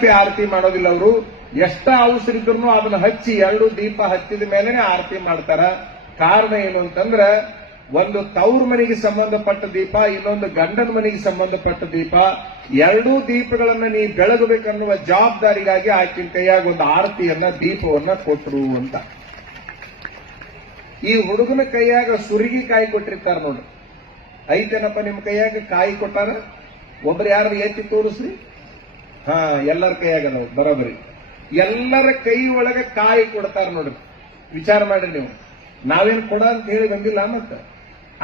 ತಪ್ಪಿ ಆರತಿ ಮಾಡೋದಿಲ್ಲ. ಅವರು ಎಷ್ಟ ಅವಸರ ಇದ್ರು ಅದನ್ನ ಹಚ್ಚಿ 2 ದೀಪ ಹಚ್ಚಿದ ಮೇಲೆ ಆರತಿ ಮಾಡ್ತಾರ. ಕಾರಣ ಏನು ಅಂತಂದ್ರ, ಒಂದು ತವ್ರ ಮನೆಗೆ ಸಂಬಂಧಪಟ್ಟ ದೀಪ, ಇನ್ನೊಂದು ಗಂಡನ ಮನೆಗೆ ಸಂಬಂಧಪಟ್ಟ ದೀಪ. 2 ದೀಪಗಳನ್ನ ನೀ ಬೆಳಗಬೇಕನ್ನುವ ಜವಾಬ್ದಾರಿಗಾಗಿ ಆಕಿನ ಕೈಯಾಗ ಒಂದು ಆರತಿಯನ್ನ ದೀಪವನ್ನ ಕೊಟ್ರು ಅಂತ. ಈ ಹುಡುಗನ ಕೈಯಾಗ ಸುರಿಗಿ ಕಾಯಿ ಕೊಟ್ಟಿರ್ತಾರ ನೋಡ್ರಿ. ಐತೇನಪ್ಪ ನಿಮ್ ಕೈಯಾಗ ಕಾಯಿ ಕೊಟ್ಟಾರ? ಒಬ್ರು ಯಾರು ಎತ್ತಿ ತೋರಿಸ್ರಿ. ಎಲ್ಲರ ಕೈಯಾಗ ಬರೋಬರಿ. ಎಲ್ಲರ ಕೈ ಒಳಗ ಕಾಯಿ ಕೊಡ್ತಾರ ನೋಡ್ರಿ. ವಿಚಾರ ಮಾಡ್ರಿ ನೀವು. ನಾವೇನ್ ಕೊಡ ಅಂತ ಹೇಳಿ ಬಂದಿಲ್ಲ. ಮತ್ತ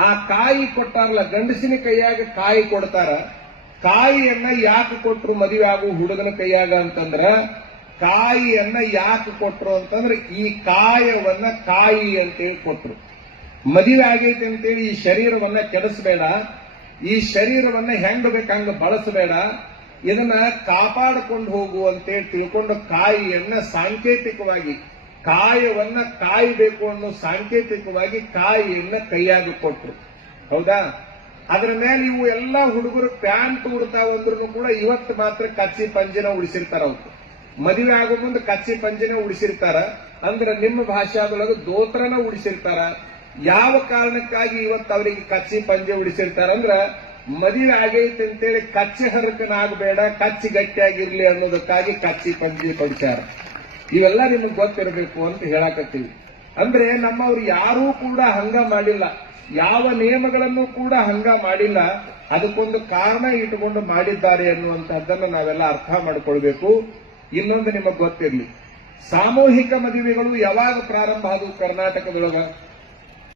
ಆ ಕಾಯಿ ಕೊಟ್ಟಾರಲ್ಲ, ಗಂಡಸಿನ ಕೈಯಾಗ ಕಾಯಿ ಕೊಡ್ತಾರ. ಕಾಯಿಯನ್ನ ಯಾಕೆ ಕೊಟ್ರು ಮದುವೆ ಆಗು ಹುಡುಗನ ಕೈಯಾಗ ಅಂತಂದ್ರ, ಕಾಯಿಯನ್ನ ಯಾಕೆ ಕೊಟ್ರು ಅಂತಂದ್ರೆ ಈ ಕಾಯವನ್ನ ಕಾಯಿ ಅಂತೇಳಿ ಕೊಟ್ರು. ಮದುವೆ ಆಗೈತೆ ಅಂತೇಳಿ ಈ ಶರೀರವನ್ನ ಕೆಡಿಸಬೇಡ, ಈ ಶರೀರವನ್ನ ಹೆಂಗ್ ಬೇಕಂಗ ಬಳಸಬೇಡ, ಇದನ್ನ ಕಾಪಾಡಿಕೊಂಡು ಹೋಗು ಅಂತೇಳಿ ತಿಳ್ಕೊಂಡು ಕಾಯಿಯನ್ನ ಸಾಂಕೇತಿಕವಾಗಿ, ಕಾಯವನ್ನ ಕಾಯಬೇಕು ಅನ್ನೋ ಸಾಂಕೇತಿಕವಾಗಿ ಕಾಯಿಯನ್ನ ಕೈಯಾಗ ಕೊಟ್ರು. ಹೌದಾ? ಅದ್ರ ಮೇಲೆ ಇವು ಎಲ್ಲಾ ಹುಡುಗರು ಪ್ಯಾಂಟ್ ಉಡ್ತಾವಂದ್ರೂ ಕೂಡ ಇವತ್ತು ಮಾತ್ರ ಕಚ್ಚಿ ಪಂಜಿನ ಉಳಿಸಿರ್ತಾರ. ಅವ್ರು ಮದುವೆ ಆಗೋ ಮುಂದೆ ಕಚ್ಚಿ ಪಂಜಿನ ಉಳಿಸಿರ್ತಾರ. ಅಂದ್ರೆ ನಿಮ್ಮ ಭಾಷಾದೊಳಗೆ ದೋತ್ರನ ಉಳಿಸಿರ್ತಾರ. ಯಾವ ಕಾರಣಕ್ಕಾಗಿ ಇವತ್ತು ಅವರಿಗೆ ಕಚ್ಚಿ ಪಂಜೆ ಉಳಿಸಿರ್ತಾರ ಅಂದ್ರ, ಮದುವೆ ಆಗೈತೆ ಅಂತೇಳಿ ಕಚ್ಚಿ ಹರಕನಾಗಬೇಡ, ಕಚ್ಚಿ ಗಟ್ಟಿಯಾಗಿರ್ಲಿ ಅನ್ನೋದಕ್ಕಾಗಿ ಕಚ್ಚಿ ಪಂಜೆ ಪಡಿಸ್ಯಾರ. ಇವೆಲ್ಲ ನಿಮಗೆ ಗೊತ್ತಿರಬೇಕು ಅಂತ ಹೇಳಕತ್ತೀವಿ. ಅಂದ್ರೆ ನಮ್ಮವ್ರು ಯಾರೂ ಕೂಡ ಹಂಗ ಮಾಡಿಲ್ಲ, ಯಾವ ನಿಯಮಗಳನ್ನು ಕೂಡ ಹಂಗ ಮಾಡಿಲ್ಲ. ಅದಕ್ಕೊಂದು ಕಾರಣ ಇಟ್ಟುಕೊಂಡು ಮಾಡಿದ್ದಾರೆ ಅನ್ನುವಂಥದ್ದನ್ನು ನಾವೆಲ್ಲ ಅರ್ಥ ಮಾಡಿಕೊಳ್ಬೇಕು. ಇನ್ನೊಂದು ನಿಮಗೆ ಗೊತ್ತಿರಲಿ, ಸಾಮೂಹಿಕ ಮದುವೆಗಳು ಯಾವಾಗ ಪ್ರಾರಂಭ ಆದವು ಕರ್ನಾಟಕದೊಳಗ?